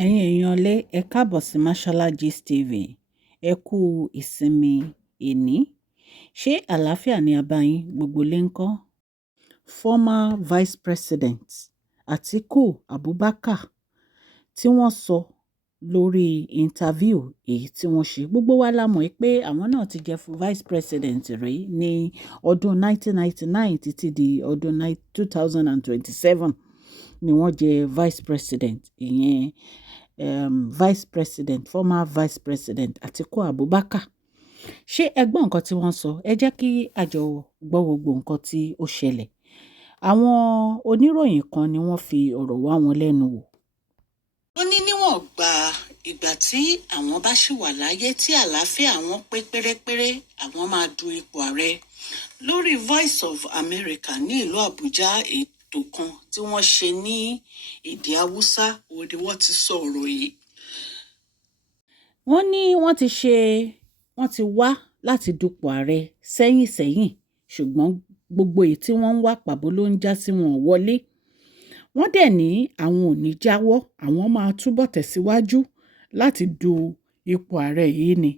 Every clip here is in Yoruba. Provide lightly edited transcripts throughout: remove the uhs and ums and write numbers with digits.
ẹ̀yin èèyàn lé ẹ káàbọ̀ sí Mashola Gist TV. Ẹ kú ìsinmi èní. Ṣé àlàáfíà ni a bá yín? Gbogbo lé ń kọ́? Former Vice President Atiku Abubakar tí wọ́n sọ lórí interview èyí tí wọ́n ṣe. Gbogbo wa la mọ̀ pé àwọn náà ti jẹ́ Vice President rí ní ọdún 1999 títí di ọdún 2027 ni wọ́n jẹ́ Vice President. Ìyẹn Vice President, former Vice President Atiku Abubakar. Ṣé ẹ gbọ́ nǹkan tí wọ́n sọ? Ẹ jẹ́ kí a jọ gbọ́ gbogbo nǹkan tí ó ṣẹlẹ̀. Àwọn oníròyìn kan ni wọ́n fi ọ̀rọ̀ wá wọn lẹ́nu wò. Wọ́n ní níwọ̀n gba ìgbà tí àwọn bá ṣì wà láyé tí àlàáfíà àwọn pé pérépéré, àwọn máa du ipò ààrẹ. Lórí Voice of America ní ìlú Àbújá, ètò kan tí wọ́n ṣe ní èdè Haúsá, òun ni wọ́n ti sọ ọ̀rọ̀ yìí. Wọ́n ní wọ́n ti wá láti dupò ààrẹ sẹ́yìn ṣùgbọ́n gbogbo èyí tí wọ́n ń wá pàbó ló ń já sí wọn wọlé. Wọ́n dẹ̀ ní àwọn ò ní jáwọ́, àwọn máa túbọ̀ tẹ̀síwájú láti du ipò ààrẹ yìí ni.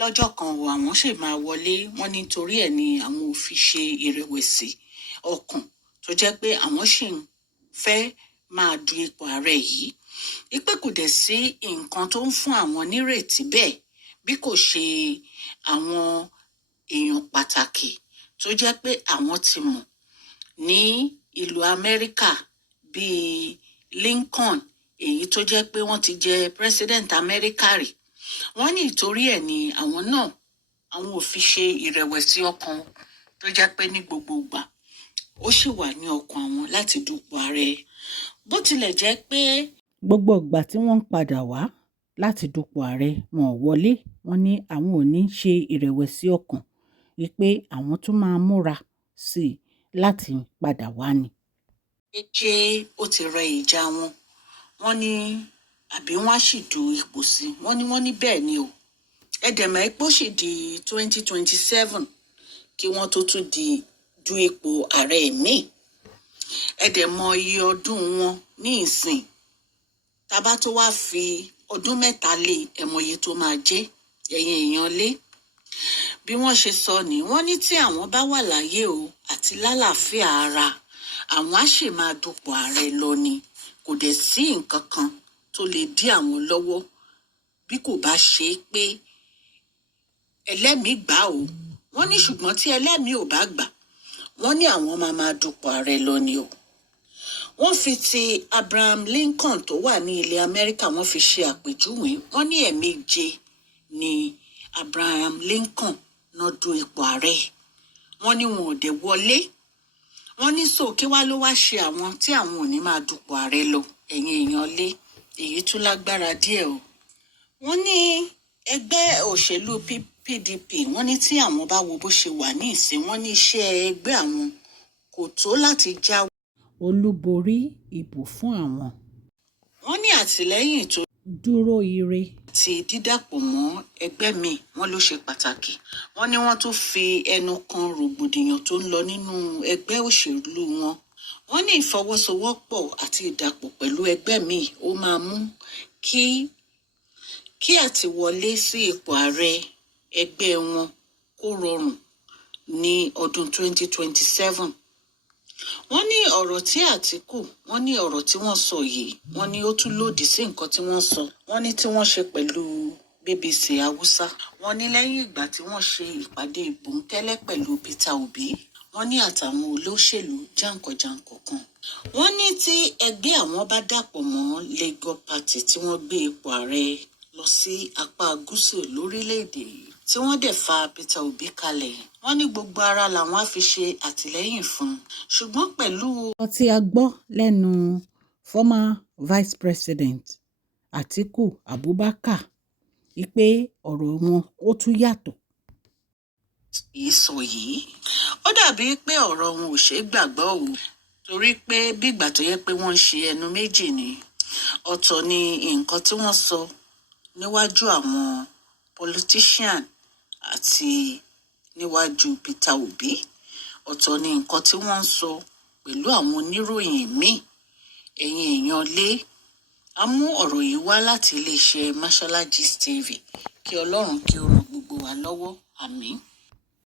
Lọ́jọ́ kan wo àwọn ṣì máa wọlé, wọ́n nítorí ẹ̀ ni àwọn ò fi ṣe ìrẹ̀wẹ̀sì ọkàn tó jẹ́ pé àwọn ṣì ń fẹ́ máa du ipò ààrẹ yìí. Wípé kò dẹ̀ sí nǹkan tó ń fún àwọn nírètí bẹ́ẹ̀ bí kò ṣe àwọn èèyàn pàtàkì tó jẹ́ pé àwọn ti mọ̀ ní ìlú Amẹ́ríkà bíi Lincoln, èyí tó jẹ́ pé wọ́n ti jẹ́ President Amẹ́ríkà rí. Wọ́n ní ìtorí ẹ̀ ni àwọn náà àwọn ò fi ṣe ìrẹ̀wẹ̀sì ọkàn tó jẹ́ pé ní gbogbo ìgbà ó sì wà ní ọkàn àwọn láti dupò ààrẹ. Bó tilẹ̀ jẹ́ pé gbogbo ìgbà tí wọ́n ń padà wá láti dupò ààrẹ wọn ò wọlé, wọ́n ní àwọn ò ní ṣe ìrẹ̀wẹ̀sì ọkàn wípé àwọn tún máa múra sí i láti padà wá ni. ṣé ó ti rẹ ìjà wọn? Wọ́n ní àbí wọ́n á sì du ipò sí? Wọ́n ní bẹ́ẹ̀ ni o. Ẹ̀dẹ̀mọ̀ ipò sì di 2027 kí wọ́n tó tún du ipò ààrẹ míì. Ẹ̀dẹ̀mọ̀ iye ọdún wọn ní ìsìn. Tábà tó wá fi ọdún 3 lé ẹ̀mọye tó máa jẹ́ ẹ̀yin èèyàn lé. Bí wọ́n ṣe sọ ni wọ́n ní tí àwọn bá wà láyé o àti lálàáfíà ara, àwọn á sì máa dupò ààrẹ lọ ni. Kò dẹ̀ sí nǹkan kan tó lè dí àwọn lọ́wọ́ bí kò bá ṣe pé ẹlẹ́mìí gbà o. Wọ́n ní ṣùgbọ́n tí ẹlẹ́mìí ò bá gbà, wọ́n ní àwọn máa dupò ààrẹ lọ ni o. Wọ́n fi ti Abraham Lincoln tó wà ní ilẹ̀ Amẹ́ríkà wọ́n fi ṣe àpèjúwe. Wọ́n ní ẹ̀ẹ̀méje ni Abraham Lincoln náà du ipò ààrẹ. Wọ́n ní wọn ò dẹ̀ wọlé. Wọ́n ní so kí wá ló wá ṣe àwọn tí àwọn ò ní máa dupò ààrẹ lọ, ẹ̀yin èèyàn lé. Èyí tún lágbára díẹ̀ o. Wọ́n ní ẹgbẹ́ òṣèlú PDP, wọ́n ní tí àwọn bá wo bó ṣe wà ní ìsìn, wọ́n ní iṣẹ́ ẹgbẹ́ àwọn kò tó láti jáwé olúborí ìbò fún àwọn. Wọ́n ní àtìlẹ́yìn tó dúró ire ti dídàpọ̀ mọ́ ẹgbẹ́ mi wọ́n ló ṣe pàtàkì. Wọ́n ní wọ́n tún fi ẹnu kan rògbòdìyàn tó ń lọ nínú ẹgbẹ́ òṣèlú wọn. Wọ́n ní ìfọwọ́sowọ́pọ̀ àti ìdàpọ̀ pẹ̀lú ẹgbẹ́ mi ó máa mú kí àti wọlé sí ipò ààrẹ ẹgbẹ́ wọn kó rọrùn ní ọdún 2027. Wọ́n ní ọ̀rọ̀ tí Àtíkù, wọ́n ní ọ̀rọ̀ tí wọ́n sọ yìí, wọ́n ní ó tún lòdì sí nǹkan tí wọ́n sọ. Wọ́n ní tí wọ́n ṣe pẹ̀lú BBC Haúsá. Wọ́n ní lẹ́yìn ìgbà tí wọ́n ṣe ìpàdé ìbòńkẹ́lẹ́ pẹ̀lú Peter Obi, wọ́n ní àtàwọn olóṣèlú jàǹkànjàǹkàn kan. Wọ́n ní tí ẹgbẹ́ àwọn bá dàpọ̀ mọ́ Labour Party tí wọ́n gbé ipò ààrẹ lọ sí apá gúúsù lórílẹ̀‐èdè yìí, tí wọ́n dẹ̀ fa Peter Obi kalẹ̀, wọ́n ní gbogbo ara làwọn á fi ṣe àtìlẹ́yìn fún un. Ṣùgbọ́n pẹ̀lú ọ̀rọ̀ tí a gbọ́ lẹ́nu former Vice President Atiku Abubakar wípé ọ̀rọ̀ wọn ó tún yàtọ̀. ìsọ yìí ó dàbí pé ọ̀rọ̀ wọn ò ṣeé gbàgbọ́ o, torí pé bí ìgbà tó yẹ pé wọ́n ń ṣe ẹnu méjì ni. Ọ̀tọ̀ ni nǹkan tí wọ́n sọ níwájú àwọn politician àti níwájú Peter Obi. Ọ̀tọ̀ ni nǹkan tí wọ́n ń sọ pẹ̀lú àwọn oníròyìn míì. Ẹ̀yin èèyàn lé, a mú ọ̀rọ̀ yìí wá láti iléeṣẹ́ Mashola Gist TV kí Ọlọ́run kí ó ràn gbogbo wa lọ́wọ́ àmín.